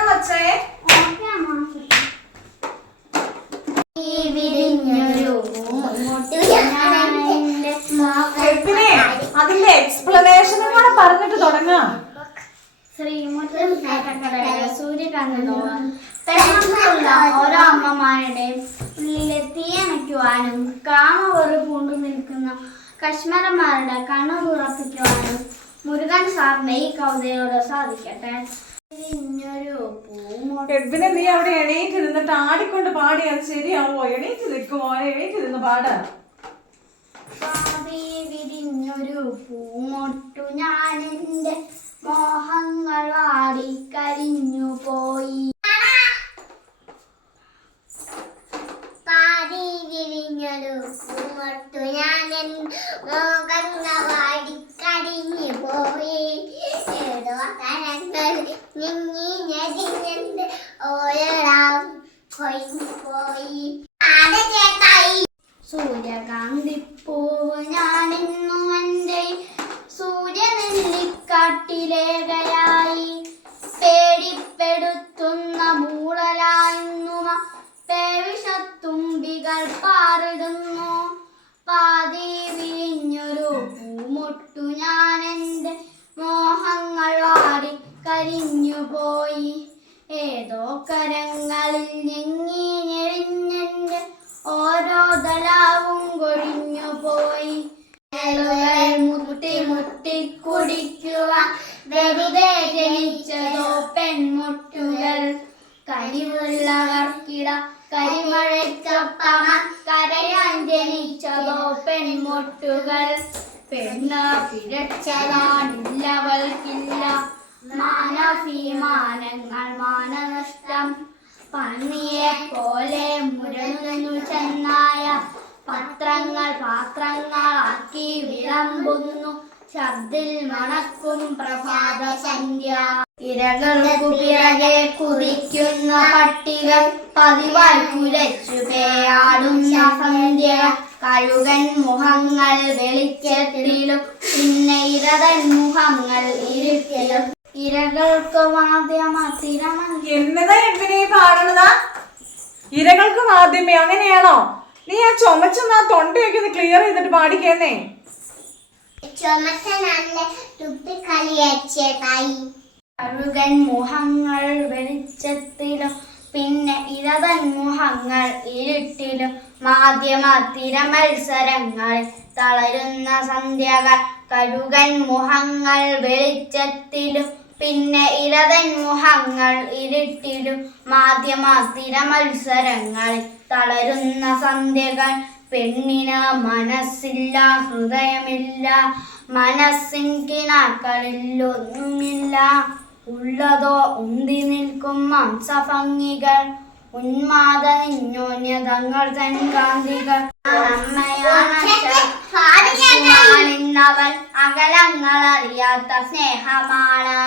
തുടങ്ങാൻ വച്ചേ. അതിന്റെ എക്സ്പ്ലനേഷനും കൂടെ പറഞ്ഞിട്ട് തുടങ്ങാം. സൂര്യകാന്തനോട് ഓരോ അമ്മമാരുടെയും ഉള്ളിലെ തീയണയ്ക്കുവാനും കാമവെറു പൂണ്ടു നിൽക്കുന്ന കശ്മീരന്മാരുടെ കണ്ണു തുറപ്പിക്കുവാനും മുരുകൻ സാറിന്റെ ഈ കവിതയോട് സാധിക്കട്ടെ. എഡ്വിനെ നീ അവിടെ എണീറ്റ് നിന്നിട്ട് ആടിക്കൊണ്ട് പാടി അത് ശരിയാവോ? എണീറ്റ് നിൽക്കുമോ? എണീറ്റ് നിന്ന് പാടാ. വിരിഞ്ഞൊരു പൂമൊട്ടു ഞാനെന്റെ മോഹങ്ങൾ വാടി കരിഞ്ഞു പോയി. പാടി വിരിഞ്ഞൊരു പൂമൊട്ടു ഞാനെൻ മോഹങ്ങൾ വാടി കരിഞ്ഞു പോയി. ഏതോ തരങ്ങൾ ഞെങ്ങി ഞെരിഞ്ഞെന്റെ ഓരടാം കൊഴിഞ്ഞു പോയി. സൂര്യകാന്തിപ്പൂവ് ഞാനിന്നു എൻ്റെ സൂര്യനെല്ലിക്കാട്ടിലേകയായി പേടിപ്പെടുത്തുന്ന മൂളലായുന്നുമ പേവിഷത്തുമ്പികൾ പാറിടുന്നു. പാതി വിരിഞ്ഞൊരു പൂമൊട്ടു ഞാനെൻ്റെ മോഹങ്ങൾ വാടി കരിഞ്ഞു പോയി. ഏതോ കരങ്ങളിൽ ഞെങ്ങി ഞെരിഞ്ഞെൻ്റെ ഓരോ ദലാവും കൊഴിഞ്ഞു പോയി. മുട്ടി മുട്ടി കുടിക്കുവാൻ വെറുതെ ജനിച്ചതോ പെൺമുട്ടുകൾ. കരിവുള്ളവർക്കിട കരിമഴയ്ക്കൊപ്പമ കരയാൻ ജനിച്ചതോ പെൺമുട്ടുകൾ. പെണ്ണ പിഴച്ചതാണില്ലവൾക്കില്ല മാനഭിമാനങ്ങൾ മാനനഷ്ടം. പന്നിയെ പോലെ മുരളുന്നു ചെന്നായ പത്രങ്ങൾ പാത്രങ്ങളാക്കി വിളമ്പുന്നു. ശബ്ദിൽ മണക്കും പ്രഭാത സന്ധ്യ. ഇരകൾക്കു പിറകെ കുറിക്കുന്ന പട്ടികൾ പതിവായി കുരച്ചു പേയാടുന്ന സന്ധ്യ. കഴുകൻ മുഖങ്ങൾ വെളിച്ചത്തിലും പിന്നെ ഇരതൻ മുഖങ്ങൾ ഇരുട്ടിലും. ഇരകൾക്ക് എന്നതാ എഡ്വിനെ പാടണതാ? ഇരകൾക്ക് മാധ്യമേ അങ്ങനെയാണോ? നീ ആ ചുമച്ചെന്ന് ആ തൊണ്ടയൊക്കെ ഒന്ന് ക്ലിയർ ചെയ്തിട്ട് പാടിക്കുന്നേ. കഴുകൻ മുഖങ്ങൾ വെളിച്ചത്തിലും പിന്നെ ഇരതൻ മുഖങ്ങൾ ഇരുട്ടിലും. മാധ്യമ തിരമത്സരങ്ങൾ തളരുന്ന സന്ധ്യകൾ. കഴുകൻ മുഖങ്ങൾ വെളിച്ചത്തിലും പിന്നെ ഇരതൻ മുഖങ്ങൾ ഇരുട്ടിലും. മാധ്യമ തിരമത്സരങ്ങൾ തളരുന്ന സന്ധ്യകൾ. പെണ്ണിന് മനസ്സില്ല ഹൃദയമില്ല മനസ്സിൻ കിനാക്കളിലൊന്നുമില്ല. ഉള്ളതോ ഉന്തി നിൽക്കും മാംസഭംഗികൾ ഉന്മാദ നിന്യോന്യതങ്ങൾ തൻ കാന്തികൾ. അമ്മയാണിന്നവൾ അകലങ്ങൾ അറിയാത്ത സ്നേഹമാണ്.